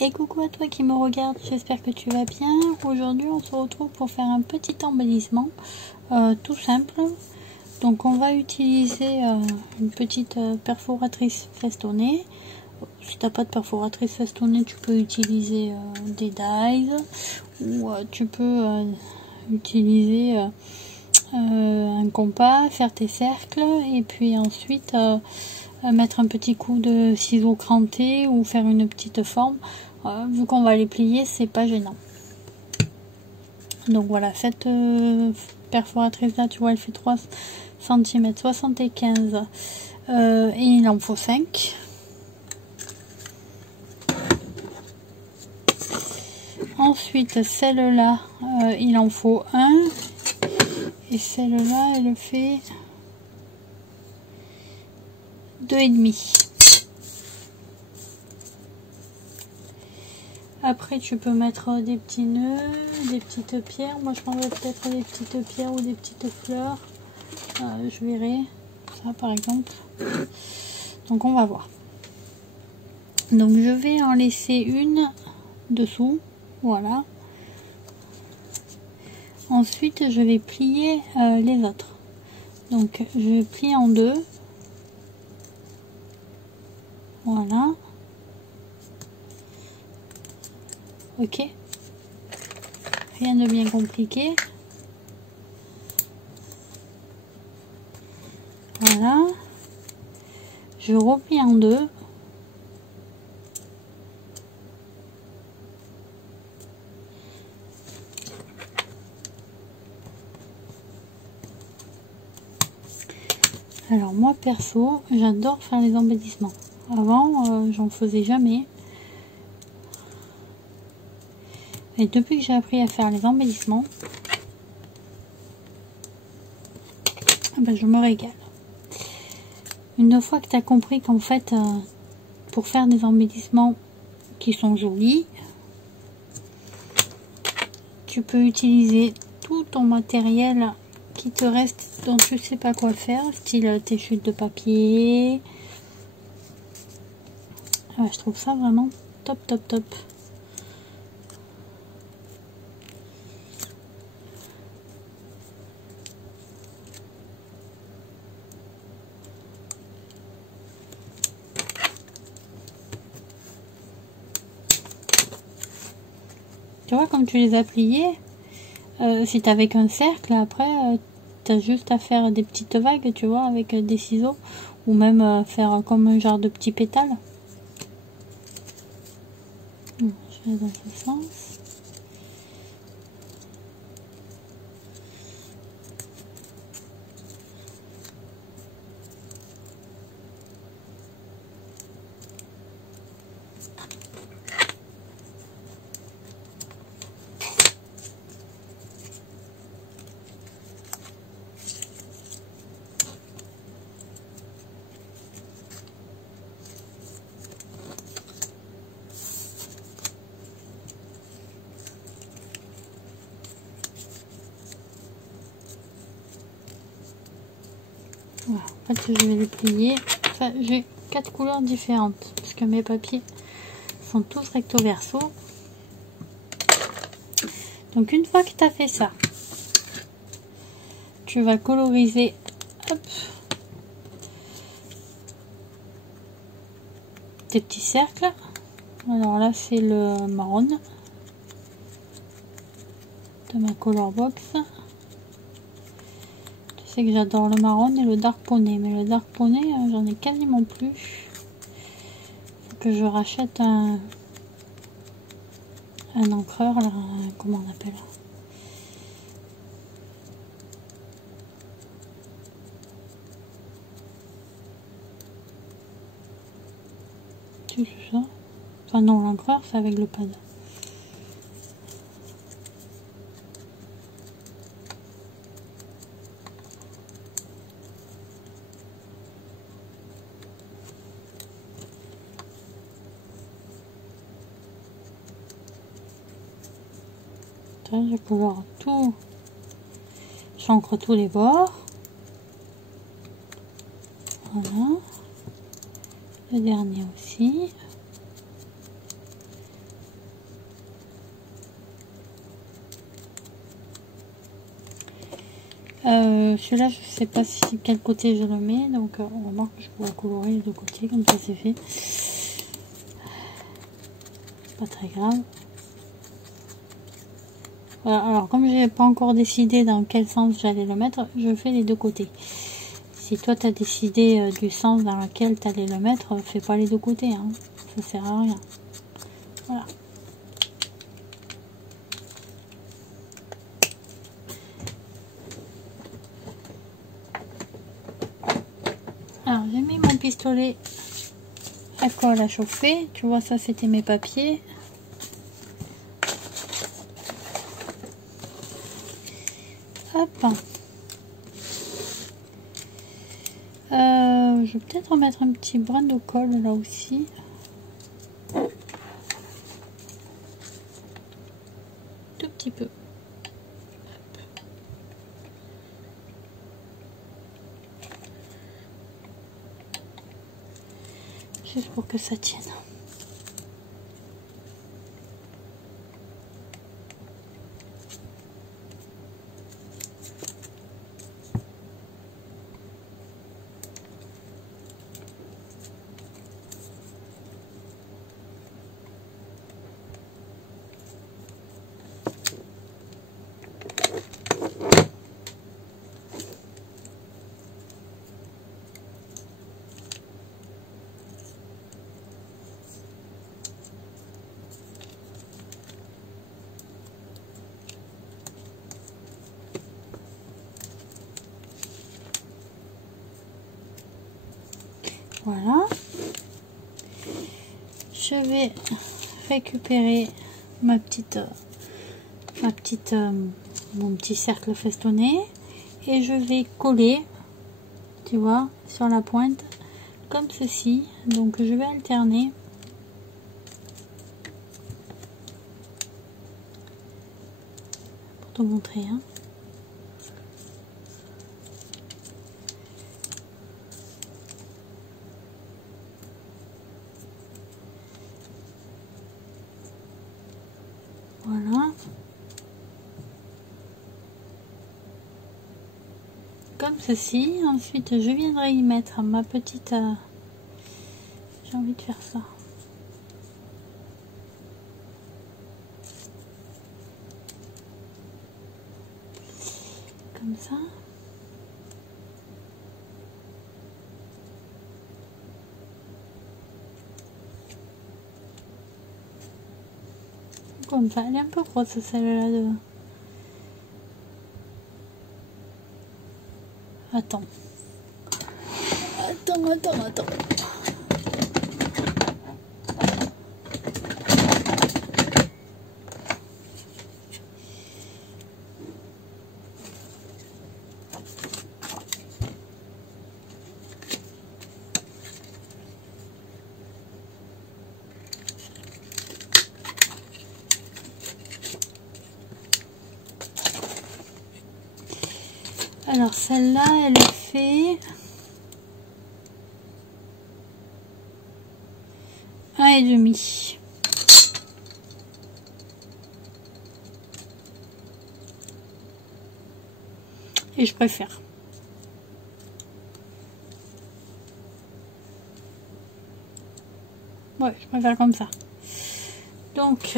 Et coucou à toi qui me regarde, j'espère que tu vas bien. Aujourd'hui on se retrouve pour faire un petit embellissement tout simple. Donc on va utiliser une petite perforatrice festonnée. Si t'as pas de perforatrice festonnée, tu peux utiliser des dies ou tu peux utiliser un compas, faire tes cercles et puis ensuite mettre un petit coup de ciseau cranté ou faire une petite forme. Vu qu'on va les plier, c'est pas gênant. Donc voilà, cette perforatrice là, tu vois, elle fait 3 cm 75 et il en faut 5. Ensuite, celle-là, il en faut 1. Et celle-là, elle fait 2,5. Après, tu peux mettre des petits nœuds, des petites pierres. Moi, je prendrais peut-être des petites pierres ou des petites fleurs. Je verrai ça, par exemple. Donc, on va voir. Donc, je vais en laisser une dessous. Voilà. Ensuite, je vais plier les autres. Donc, je plie en deux. Voilà. Ok. Rien de bien compliqué. Voilà. Je replie en deux. Alors moi perso, j'adore faire les embellissements. Avant, j'en faisais jamais. Et depuis que j'ai appris à faire les embellissements, ben, je me régale. Une fois que tu as compris qu'en fait, pour faire des embellissements qui sont jolis, tu peux utiliser tout ton matériel qui te reste dont tu sais pas quoi faire, style tes chutes de papier. Ouais, je trouve ça vraiment top top top. Tu vois, comme tu les as pliés, si tu avec un cercle, après, tu as juste à faire des petites vagues, tu vois, avec des ciseaux, ou même faire comme un genre de petit pétale. Je vais dans ce sens. Voilà, en fait je vais les plier. Enfin, j'ai 4 couleurs différentes parce que mes papiers sont tous recto verso. Donc une fois que tu as fait ça, tu vas coloriser, hop, tes petits cercles. Alors là c'est le marron de ma color box. Tu sais que j'adore le marron et le dark poney, mais le dark poney j'en ai quasiment plus. Faut que je rachète un encreur là, comment on appelle, c'est ça. Enfin non, l'encreur c'est avec le pad. Je colore tout, j'encre tous les bords. Voilà, le dernier aussi. Celui-là, je sais pas si quel côté je le mets, donc on remarque que je pourrais colorer les deux côtés, comme ça c'est fait. Pas très grave. Voilà, alors comme j'ai pas encore décidé dans quel sens j'allais le mettre, je fais les deux côtés. Si toi tu as décidé du sens dans lequel tu allais le mettre, fais pas les deux côtés, hein. Ça sert à rien. Voilà. Alors j'ai mis mon pistolet à colle à chauffer. Tu vois, ça c'était mes papiers. Hop. Je vais peut-être remettre un petit brin de colle là aussi. Tout petit peu. Juste pour que ça tienne. Voilà. Je vais récupérer mon petit cercle festonné et je vais coller, tu vois, sur la pointe comme ceci. Donc je vais alterner. Pour te montrer, hein. Voilà. Comme ceci. Ensuite, je viendrai y mettre ma petite... J'ai envie de faire ça. Comme ça. Comme ça. Elle est un peu grosse celle-là de... Attends. Attends. Alors celle-là, elle est fait 1,5. Et je préfère. Ouais, je préfère comme ça. Donc...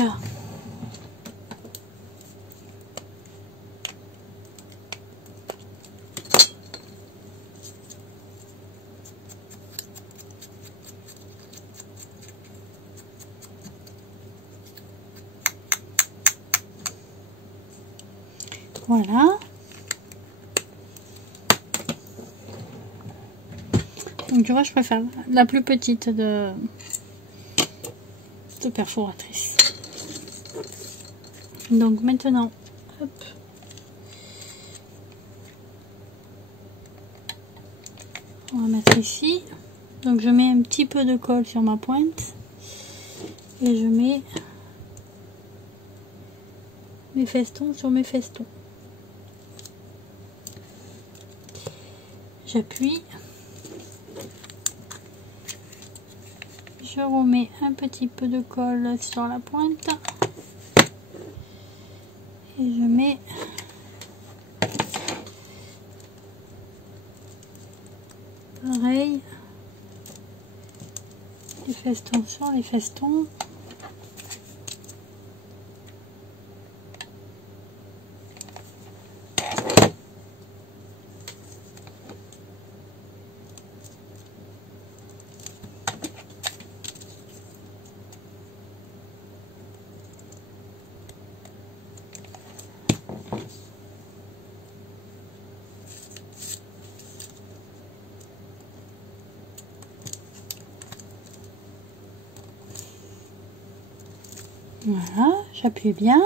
voilà. Donc tu vois, je préfère la plus petite de perforatrice. Donc maintenant, hop, on va mettre ici. Donc je mets un petit peu de colle sur ma pointe et je mets mes festons sur mes festons. J'appuie, je remets un petit peu de colle sur la pointe et je mets Pareil, les festons sur les festons. Voilà, j'appuie bien.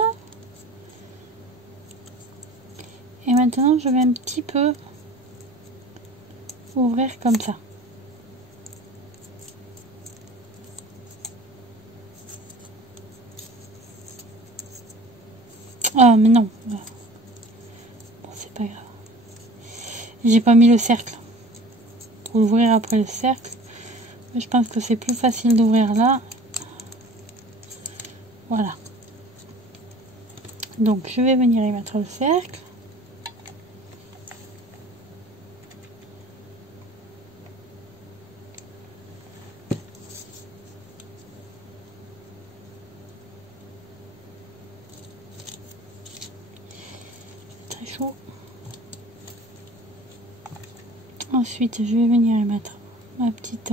Et maintenant, je vais un petit peu ouvrir comme ça. Ah, mais non. Bon, c'est pas grave. J'ai pas mis le cercle. Pour l'ouvrir après le cercle. Mais je pense que c'est plus facile d'ouvrir là. Voilà. Donc je vais venir y mettre le cercle. Très chaud. Ensuite je vais venir y mettre ma petite...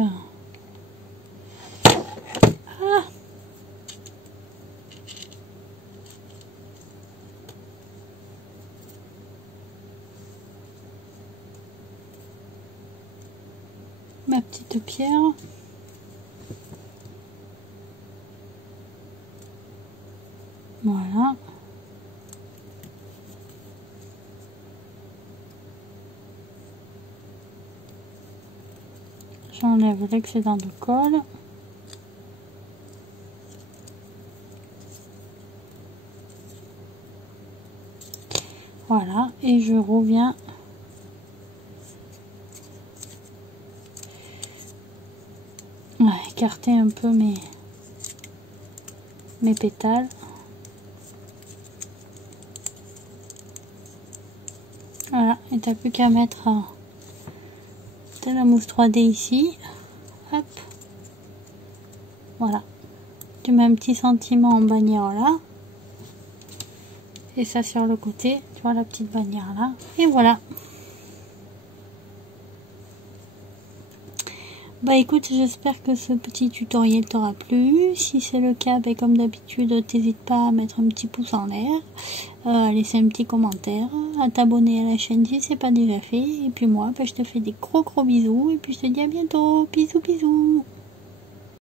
ma petite pierre. Voilà. J'enlève l'excédent de colle. Voilà, et je reviens écarter un peu mes pétales. Voilà, et t'as plus qu'à mettre de la mousse 3D ici. Hop. Voilà. Tu mets un petit sentiment en bannière là. Et ça sur le côté. Tu vois la petite bannière là. Et voilà. Bah écoute, j'espère que ce petit tutoriel t'aura plu. Si c'est le cas, bah, comme d'habitude, t'hésites pas à mettre un petit pouce en l'air, à laisser un petit commentaire, à t'abonner à la chaîne si c'est pas déjà fait. Et puis moi, bah, je te fais des gros bisous et puis je te dis à bientôt. Bisous bisous.